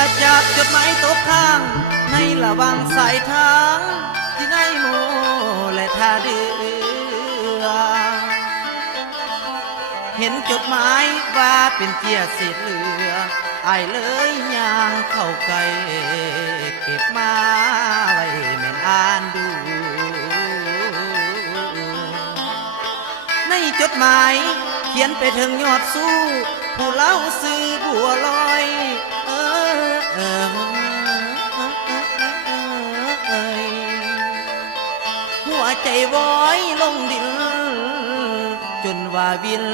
และจากจดหมายตกค้างในระหว่างสายทางที่นายโมและท่าเรือเห็นจดหมายว่าเป็นเจียเศษเหลืออายเลยย่างเข้าใกล้เก็บมาไว้แม่นอ่านดูในจดหมายเขียนไปถึงยอดสู้ผู้เล่าซื้อบัวลอยหัวใจว้อยลงดินจนว่าวิน